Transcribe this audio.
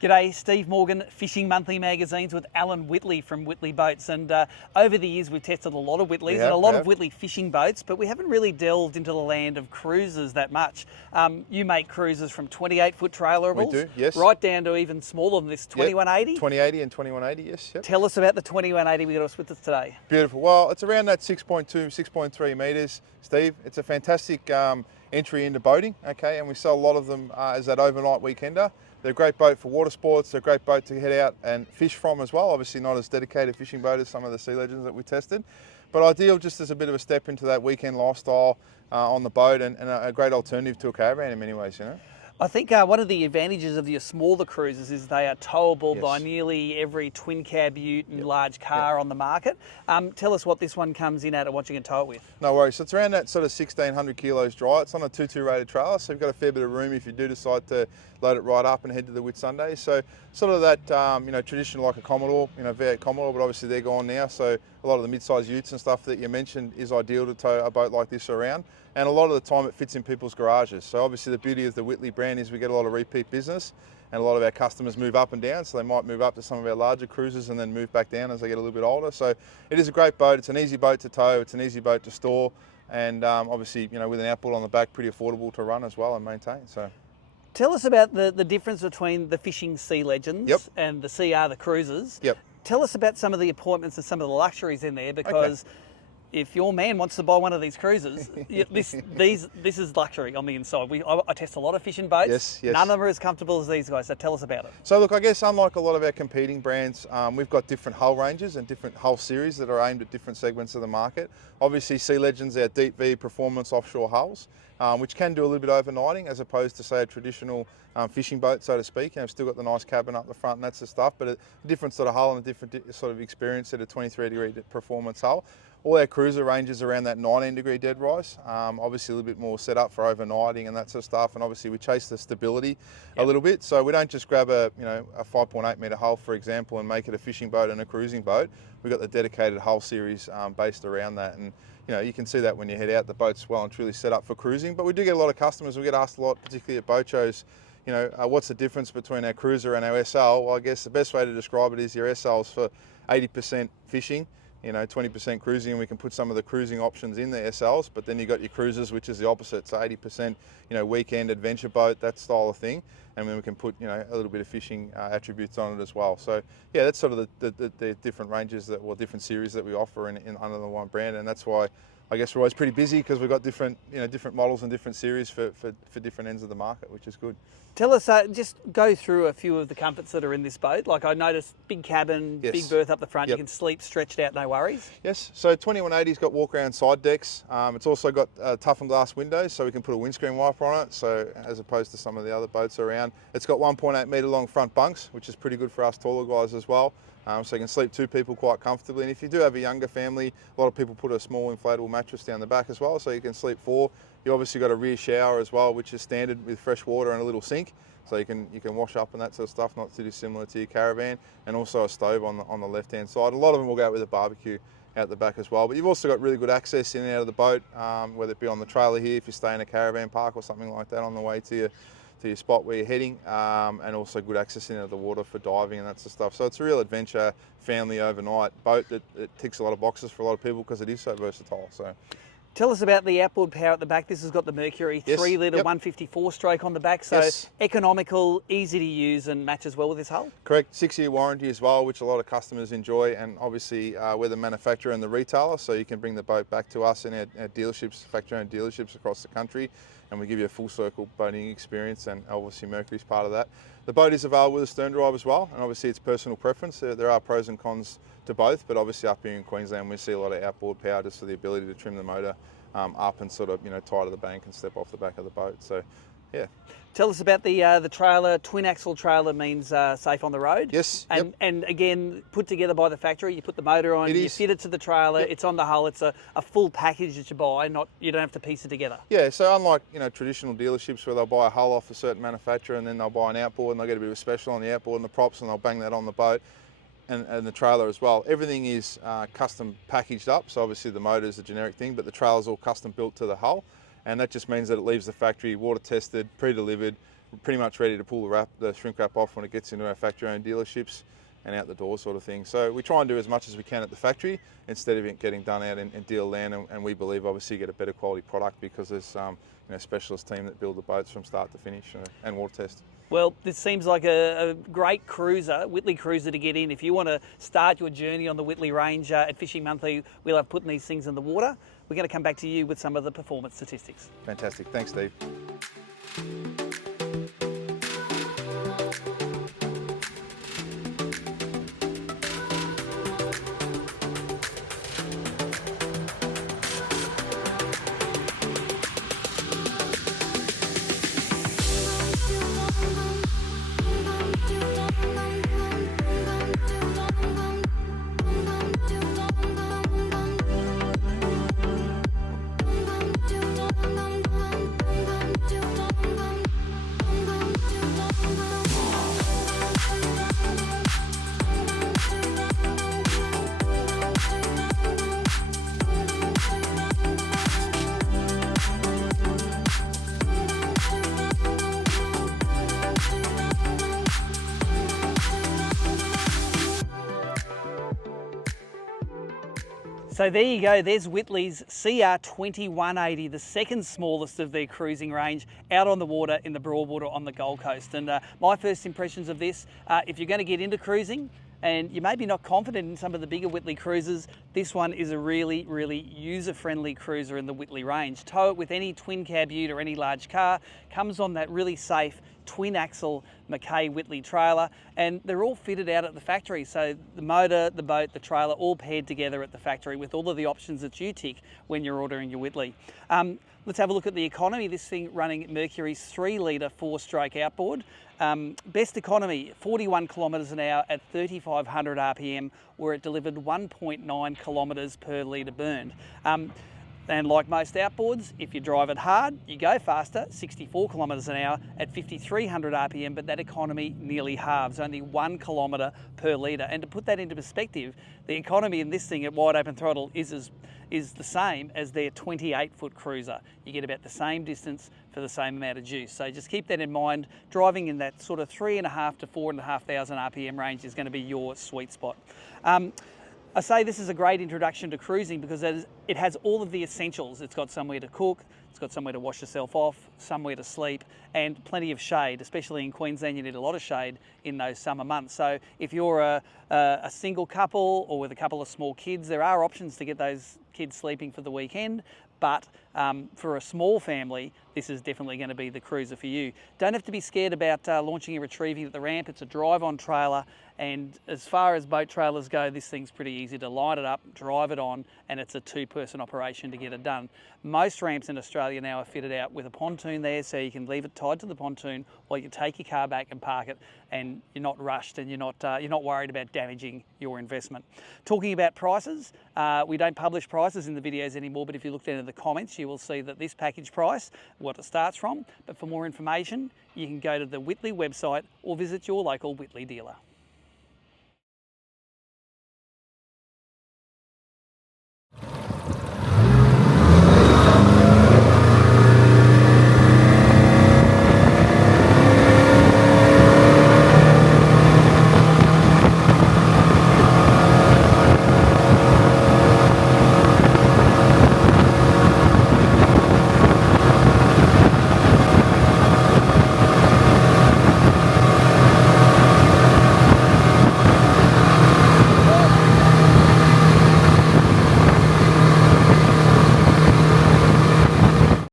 G'day, Steve Morgan, Fishing Monthly Magazines with Alan Whittley from Whittley Boats. And over the years, we've tested a lot of Whittleys and a lot of Whittley fishing boats, but we haven't really delved into the land of cruisers that much. You make cruisers from 28-foot trailerables, we do, yes, right down to even smaller than this 2180. 2080 and 2180, yes. Yep. Tell us about the 2180 we got us with us today. Beautiful. Well, it's around that 6.2, 6.3 metres, Steve. It's a fantastic entry into boating, okay, and we sell a lot of them as that overnight weekender. They're a great boat for water sports. They're a great boat to head out and fish from as well. Obviously not as dedicated fishing boat as some of the Sea Legends that we tested, but ideal just as a bit of a step into that weekend lifestyle on the boat, and a great alternative to a caravan in many ways, you know. I think one of the advantages of your smaller cruisers is they are towable Yes. by nearly every twin cab ute and large car on the market. Tell us what this one comes in at and what you can tow it with. No worries. So it's around that sort of 1,600 kilos dry. It's on a 2.2 rated trailer, so you've got a fair bit of room if you do decide to load it right up and head to the Whitsunday. So sort of that traditional, like a Commodore, V8 Commodore, but obviously they're gone now. So a lot of the mid-size utes and stuff that you mentioned is ideal to tow a boat like this around. And a lot of the time it fits in people's garages. So obviously the beauty of the Whittley brand is we get a lot of repeat business, and a lot of our customers move up and down. So they might move up to some of our larger cruisers and then move back down as they get a little bit older. So it is a great boat. It's an easy boat to tow. It's an easy boat to store. And obviously, with an outboard on the back, pretty affordable to run as well and maintain. So. Tell us about the difference between the fishing Sea Legends and the CR, the cruisers. Yep. Tell us about some of the appointments and some of the luxuries in there, because if your man wants to buy one of these cruisers, this is luxury on the inside. I test a lot of fishing boats. Yes. None of them are as comfortable as these guys, so tell us about it. So look, I guess unlike a lot of our competing brands, we've got different hull ranges and different hull series that are aimed at different segments of the market. Obviously, Sea Legends, our deep V performance offshore hulls, which can do a little bit of overnighting as opposed to, say, a traditional fishing boat, so to speak. We've still got the nice cabin up the front and that's the stuff, but a different sort of hull and a different sort of experience at a 23-degree performance hull. All our cruiser ranges around that 19-degree dead rise, obviously a little bit more set up for overnighting and that sort of stuff, and obviously we chase the stability a little bit, so we don't just grab a 5.8 metre hull, for example, and make it a fishing boat and a cruising boat. We've got the dedicated hull series based around that, and you can see that when you head out, the boat's well and truly set up for cruising. But we do get a lot of customers, we get asked a lot, particularly at boat shows, what's the difference between our cruiser and our SL? Well, I guess the best way to describe it is your SL's for 80% fishing, 20% cruising, and we can put some of the cruising options in the SLs, but then you got your cruisers, which is the opposite, so 80% weekend adventure boat, that style of thing, and then we can put a little bit of fishing attributes on it as well. So yeah, that's sort of the different ranges different series that we offer in under the one brand, and that's why I guess we're always pretty busy, because we've got different different models and different series for different ends of the market, which is good. Tell us, just go through a few of the comforts that are in this boat. Like I noticed, big cabin, big berth up the front. You can sleep stretched out, no worries. Yes, so 2180's got walk around side decks. It's also got toughened glass windows, so we can put a windscreen wiper on it. So as opposed to some of the other boats around, it's got 1.8 metre long front bunks, which is pretty good for us taller guys as well. So you can sleep two people quite comfortably. And if you do have a younger family, a lot of people put a small inflatable mattress down the back as well, so you can sleep four. You obviously got a rear shower as well, which is standard with fresh water and a little sink, so you can wash up and that sort of stuff, not too dissimilar to your caravan. And also a stove on the left-hand side. A lot of them will go out with a barbecue out the back as well. But you've also got really good access in and out of the boat, whether it be on the trailer here if you stay in a caravan park or something like that on the way to your spot where you're heading, and also good access into the water for diving and that sort of stuff. So it's a real adventure, family overnight boat that ticks a lot of boxes for a lot of people because it is so versatile. So. Tell us about the outboard power at the back. This has got the Mercury 3-litre 154 stroke on the back, so economical, easy to use, and matches well with this hull. Correct, 6-year warranty as well, which a lot of customers enjoy, and obviously we're the manufacturer and the retailer, so you can bring the boat back to us in our dealerships, factory-owned dealerships across the country, and we give you a full circle boating experience, and obviously Mercury's part of that. The boat is available with a stern drive as well, and obviously it's personal preference. There are pros and cons to both, but obviously up here in Queensland we see a lot of outboard power just for the ability to trim the motor up and sort of tie to the bank and step off the back of the boat. So yeah. Tell us about the trailer. Twin axle trailer means safe on the road. Yes. And again, put together by the factory. You put the motor on, you fit it to the trailer. It's on the hull. It's a full package that you buy. You don't have to piece it together. Yeah. So unlike traditional dealerships where they'll buy a hull off a certain manufacturer and then they'll buy an outboard and they'll get a bit of a special on the outboard and the props and they'll bang that on the boat. And the trailer as well. Everything is custom packaged up. So obviously the motor is a generic thing, but the trailer's all custom built to the hull. And that just means that it leaves the factory water tested, pre-delivered, pretty much ready to pull the shrink wrap off when it gets into our factory-owned dealerships and out the door sort of thing. So we try and do as much as we can at the factory instead of it getting done out in dealer land, and we believe obviously you get a better quality product because there's a specialist team that build the boats from start to finish and water test. Well, this seems like a great cruiser, Whittley cruiser to get in. If you want to start your journey on the Whittley range at Fishing Monthly, we'll have putting these things in the water. We're going to come back to you with some of the performance statistics. Fantastic. Thanks, Steve. So there you go, there's Whittley's CR 2180, the second smallest of their cruising range, out on the water in the Broadwater on the Gold Coast. And my first impressions of this, if you're going to get into cruising, and you may be not confident in some of the bigger Whittley cruisers, this one is a really, really user-friendly cruiser in the Whittley range. Tow it with any twin cab ute or any large car, comes on that really safe twin axle Mackay Whittley trailer, and they're all fitted out at the factory. So the motor, the boat, the trailer, all paired together at the factory with all of the options that you tick when you're ordering your Whittley. Let's have a look at the economy. This thing running Mercury's 3-litre 4-stroke outboard. Best economy, 41 kilometres an hour at 3,500 RPM, where it delivered 1.9 kilometres per litre burned. And like most outboards, if you drive it hard, you go faster, 64 kilometres an hour at 5,300 RPM, but that economy nearly halves, only 1 kilometre per litre. And to put that into perspective, the economy in this thing at wide open throttle is the same as their 28-foot cruiser. You get about the same distance for the same amount of juice. So just keep that in mind. Driving in that sort of 3,500 to 4,500 RPM range is going to be your sweet spot. I say this is a great introduction to cruising because it has all of the essentials. It's got somewhere to cook, it's got somewhere to wash yourself off, somewhere to sleep, and plenty of shade. Especially in Queensland, you need a lot of shade in those summer months. So if you're a single couple or with a couple of small kids, there are options to get those kids sleeping for the weekend. But for a small family, this is definitely going to be the cruiser for you. Don't have to be scared about launching and retrieving at the ramp. It's a drive-on trailer, and as far as boat trailers go, this thing's pretty easy to line it up, drive it on, and it's a two-person operation to get it done. Most ramps in Australia now are fitted out with a pontoon there, so you can leave it tied to the pontoon while you take your car back and park it, and you're not rushed and you're not worried about damaging your investment. Talking about prices, we don't publish prices in the videos anymore, but if you look down in the comments, you will see that this package price, what it starts from. But for more information, you can go to the Whittley website or visit your local Whittley dealer.